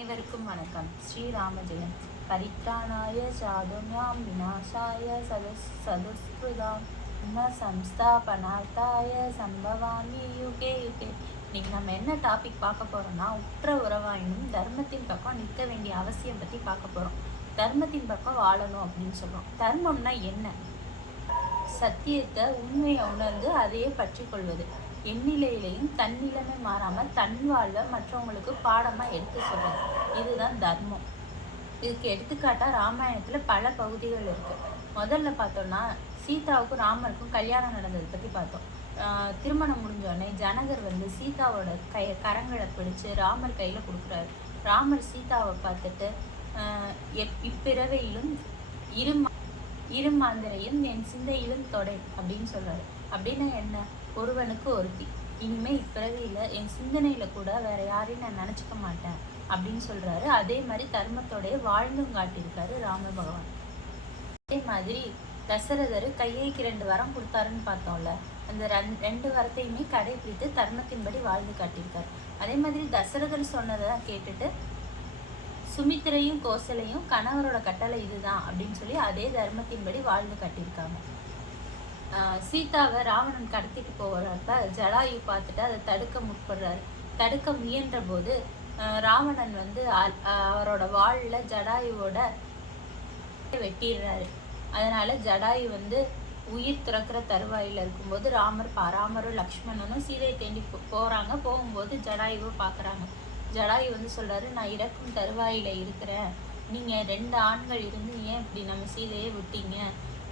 அனைவருக்கும் வணக்கம். ஸ்ரீராம ஜெயம். பரித்ராணாய சாதும்யாம் விநாசாய சதுஸ்கிருதாம் சம்ஸ்தாபனார்த்தாய சம்பவாமி UK UK. இன்னைக்கு நம்ம என்ன டாபிக் பார்க்க போறோம்னா, உற்ற உறவாயினும் தர்மத்தின் பக்கம் நிற்க வேண்டிய அவசியம் பற்றி பார்க்க போறோம். தர்மத்தின் பக்கம் வாழணும் அப்படின்னு சொல்றோம். தர்மம்னா என்ன? சத்தியத்தை, உண்மையை உணர்ந்து அதையே பற்றி கொள்வது. எந்நிலையிலையும் தன்னிலைமை மாறாமல் தன் வாழ்வை மற்றவங்களுக்கு பாடமாக எடுத்து சொல்றது. இதுதான் தர்மம். இதுக்கு எடுத்துக்காட்டா ராமாயணத்தில் பல பகுதிகள் இருக்கு. முதல்ல பார்த்தோம்னா, சீதாவுக்கும் ராமருக்கும் கல்யாணம் நடந்ததை பற்றி பார்த்தோம். திருமணம் முடிஞ்சோடனே ஜனகர் சீதாவோட கரங்களை பிடிச்சு ராமர் கையில் கொடுக்குறாரு. ராமர் சீதாவை பார்த்துட்டு இப்பிறவையிலும் இரு மாந்திரையும் என் சிந்தையிலும் தொடை அப்படின்னு சொல்றாரு. அப்படின்னா என்ன? ஒருவனுக்கு ஒருத்தி, இனிமே இப்பிறவியில என் சிந்தனையில கூட வேற யாரையும் நான் நினைச்சுக்க மாட்டேன் அப்படின்னு சொல்றாரு. அதே மாதிரி தர்மத்தோடைய வாழ்ந்தும் காட்டியிருக்காரு ராம பகவான். அதே மாதிரி தசரதர் கையைக்கு 2 வரம் கொடுத்தாருன்னு பார்த்தோம்ல, அந்த 2 வரத்தையுமே கடைபிடித்து தர்மத்தின்படி வாழ்ந்து காட்டியிருக்காரு. அதே மாதிரி தசரதர் சொன்னதை கேட்டுட்டு சுமித்திரையும் கோசலையும் கணவரோட கட்டளை இதுதான் அப்படின்னு சொல்லி அதே தர்மத்தின்படி வாழ்ந்து காட்டியிருக்காங்க. சீதாவை ராவணன் கடத்திட்டு போகிறப்ப ஜடாயு பார்த்துட்டு அதை தடுக்க முற்படுறாரு. தடுக்க முயன்ற போது ராவணன் அவரோட வாளில் ஜடாயுவோட வெட்டிடுறாரு. அதனால ஜடாயு உயிர் துறக்கிற தருவாயில் இருக்கும்போது ராமரும் லக்ஷ்மணனும் சீதையை தேண்டி போறாங்க. போகும்போது ஜடாயுவை பார்க்குறாங்க. ஜடாயு சொல்றாரு, நான் இறக்கும் தருவாயில இருக்கிறேன், நீங்க 2 ஆண்கள் இருந்து ஏன் இப்படி நம்ம சீதையை விட்டீங்க?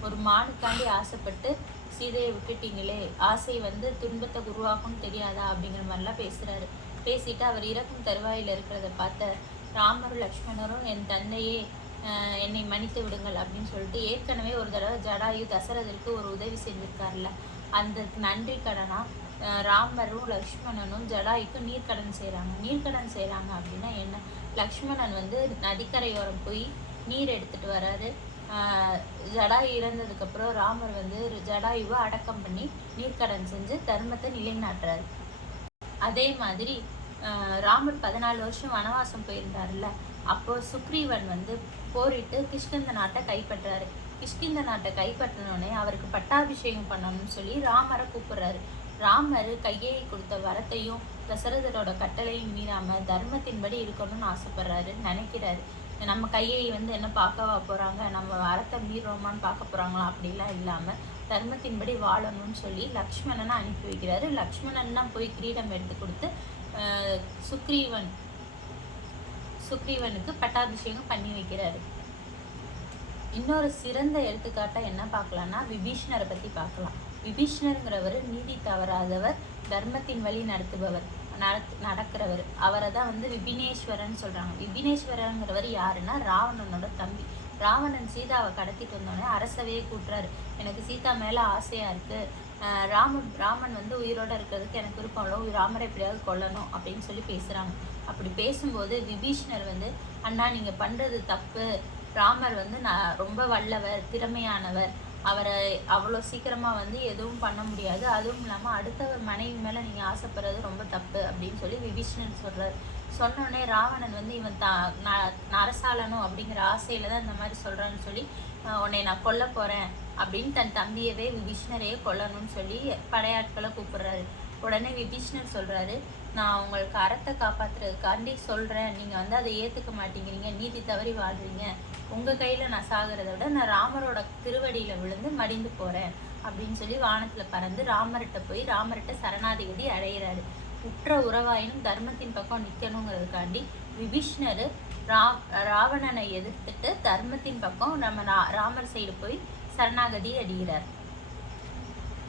ஒரு மானுக்காண்டி ஆசைப்பட்டு சீதையை விட்டுட்டீங்களே, ஆசை துன்பத்தை உருவாக்கும்னு தெரியாதா அப்படிங்கிற மாதிரிலாம் பேசுறாரு. பேசிட்டு அவர் இறக்கும் தருவாயில இருக்கிறத பார்த்த ராமரும் லக்ஷ்மணரும், என் தந்தையே என்னை மன்னித்து விடுங்கள் அப்படின்னு சொல்லிட்டு ஏற்கனவே ஒரு தடவை ஜடாயு தசரதருக்கு ஒரு உதவி செஞ்சிருக்காருல்ல, அந்த நன்றி கடனா ராமரும் லக்ஷ்மணனும் ஜடாயுக்கு நீர்க்கடன் செய்கிறாங்க அப்படின்னா என்ன? லக்ஷ்மணன் நதிக்கரையோரம் போய் நீர் எடுத்துட்டு வராரு. ஜடாயு இறந்ததுக்கப்புறம் ராமர் ஜடாயுவை அடக்கம் பண்ணி நீர்க்கடன் செஞ்சு தர்மத்தை நிலைநாட்டுறாரு. அதே மாதிரி ராமர் 14 வருஷம் வனவாசம் போயிருந்தாருல்ல, அப்போ சுக்ரீவன் போரிட்டு கிஷ்கிந்த நாட்டை கைப்பற்றாரு. கிஷ்கிந்த நாட்டை கைப்பற்றினோடனே அவருக்கு பட்டாபிஷேகம் பண்ணணும்னு சொல்லி ராமரை கூப்பிடுறாரு. ராமர் கையை கொடுத்த வரத்தையும் தசரதரோட கட்டளையும் மீறாம தர்மத்தின்படி இருக்கணும்னு ஆசைப்படுறாரு, நினைக்கிறாரு. நம்ம கையை என்ன பார்க்கவா போறாங்க, நம்ம வரத்தை மீறோமான்னு பார்க்க போறாங்களா அப்படிலாம் இல்லாம தர்மத்தின்படி வாழணும்னு சொல்லி லக்ஷ்மணனை அனுப்பி வைக்கிறாரு. லக்ஷ்மணன் தான் போய் கிரீடம் எடுத்து கொடுத்து சுக்ரீவனுக்கு பட்டாபிஷேகம் பண்ணி வைக்கிறாரு. இன்னொரு சிறந்த எடுத்துக்காட்டா என்ன பார்க்கலாம்னா, விபீஷ்ணரை பத்தி பார்க்கலாம். விபீஷ்ணருங்கிறவர் நீதி தவறாதவர், தர்மத்தின் வழி நடக்கிறவர். அவரை தான் விபினேஸ்வரன் சொல்றாங்க. விபினேஸ்வரங்கிறவர் யாருன்னா ராவணனோட தம்பி. ராவணன் சீதாவை கடத்திட்டு வந்தோடனே அரசவையே கூட்டுறாரு. எனக்கு சீதா மேல ஆசையா இருக்கு, ராமன் உயிரோட இருக்கிறதுக்கு எனக்கு விருப்பம் இல்லை, ராமரை எப்படியாவது கொல்லணும் அப்படின்னு சொல்லி பேசுறாங்க. அப்படி பேசும்போது விபீஷ்ணர் அண்ணா நீங்க பண்றது தப்பு, ராமர் நான் ரொம்ப வல்லவர், திறமையானவர், அவரை அவ்வளோ சீக்கிரமாக எதுவும் பண்ண முடியாது, அதுவும் இல்லாமல் அடுத்தவர் மனைவி மேலே நீங்கள் ஆசைப்படுறது ரொம்ப தப்பு அப்படின்னு சொல்லி விபீஷ்ணன் சொல்கிறார். சொன்னோடனே ராவணன் இவன் அரசாளனும் அப்படிங்கிற ஆசையில் தான் இந்த மாதிரி சொல்கிறான்னு சொல்லி உன்னை நான் கொல்ல போகிறேன் அப்படின்னு தன் தம்பியவே விபீஷ்ணரையே கொல்லணும்னு சொல்லி படையாட்களை கூப்பிடுறாரு. உடனே விபீஷ்ணர் சொல்கிறாரு, நான் உங்களுக்கு அறத்தை காப்பாற்றுறதுக்காண்டி சொல்கிறேன், நீங்கள் அதை ஏற்றுக்க மாட்டேங்கிறீங்க, நீதி தவறி வாழ்றீங்க, உங்கள் கையில் நான் சாகிறத விட நான் ராமரோட திருவடியில் விழுந்து மடிந்து போகிறேன் அப்படின்னு சொல்லி வானத்தில் பறந்து ராமர்கிட்ட சரணாதிபதி அடைகிறாரு. உற்ற உறவாயினும் தர்மத்தின் பக்கம் நிற்கணுங்கிறதுக்காண்டி விபீஷ்ணர் ராவணனை எதிர்த்துட்டு தர்மத்தின் பக்கம் நம்ம ராமர் சைடு போய் சரணாகதி அடைகிறார்.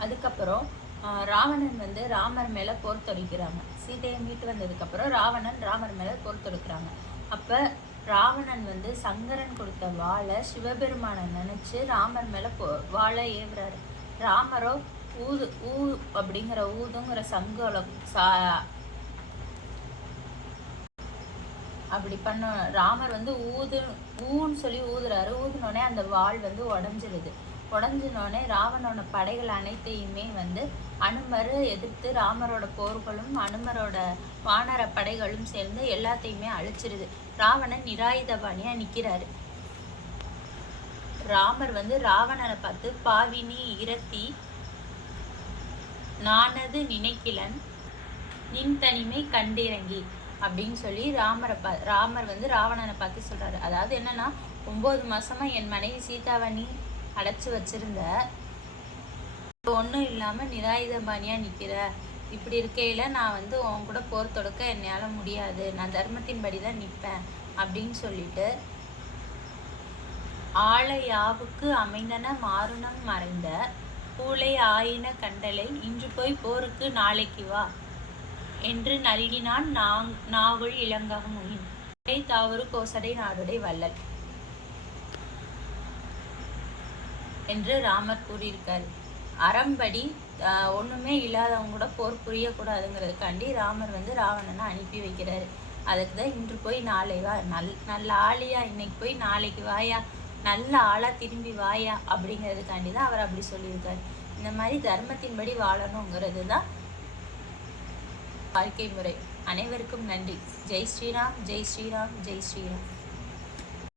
அதுக்கப்புறம் ராவணன் ராமர் மேலே போர் தொடுக்கிறாங்க. சீதையை மீட்டு வந்ததுக்கப்புறம் ராவணன் ராமர் மேலே போர் தொடுக்கிறாங்க. அப்போ ராவணன் சங்கரன் கொடுத்த வாளை சிவபெருமானை நினைச்சு ராமர் மேலே வாளை ஏவுறாரு. ராமரோ அப்படிங்கிற ஊதுங்கிற சங்கோல அப்படி பண்ண ராமர் ஊன்னு சொல்லி ஊதுறாரு. ஊதுனோடனே அந்த வாள் உடஞ்சிருது. உடஞ்சினோடனே ராவணோட படைகள் அனைத்தையுமே அனுமர் எதிர்த்து ராமரோட போர்களும் அனுமரோட வானர படைகளும் சேர்ந்து எல்லாத்தையுமே அழிச்சிருது. ராவணன் நிராயுதபாணியா நிக்கிறாரு. ராமர் ராவணனை பார்த்து, பாவினி இரத்தி நானது நினைக்கிலன் நின் தனிமை கண்டிறங்கி அப்படின்னு சொல்லி ராமர் ராவணனை பார்த்து சொல்றாரு. அதாவது என்னன்னா, 9 மாசமா என் மனைவி சீதாவை நீ அடைச்சு வச்சிருந்த, ஒன்றும் இல்லாம நிராயுதபாணியா நிக்கிற. இப்படி இருக்கையில நான் உன் கூட போர் தொடுக்க என்னால முடியாது, நான் தர்மத்தின்படி தான் நிற்பேன் அப்படின்னு சொல்லிட்டு, ஆளை யாவுக்கு அமைந்தன மாறுணம் மறைந்த பூளை ஆயின கண்டலை இன்று போய் போருக்கு நாளைக்கு வா என்று நல்கினான் நாகுள் இளங்கமுயின் தாவரு கோசடை நாடுடை வள்ளல் என்று ராமர் கூறியிருக்காரு. அறம்படி ஒண்ணுமே இல்லாதவங்க கூட போர் புரியக்கூடாதுங்கிறதுக்காண்டி ராமர் ராவணனை அனுப்பி வைக்கிறாரு. அதுக்கு தான் இன்று போய் நாளை வா, நல்ல ஆளியா இன்னைக்கு போய் நாளைக்கு வாயா, நல்ல ஆளா திரும்பி வாயா அப்படிங்கிறதுக்காண்டி தான் அவர் அப்படி சொல்லியிருக்காரு. இந்த மாதிரி தர்மத்தின்படி வாழணுங்கிறது தான் வாழ்க்கை முறை. அனைவருக்கும் நன்றி. ஜெய் ஸ்ரீராம், ஜெய் ஸ்ரீராம், ஜெய் ஸ்ரீராம்.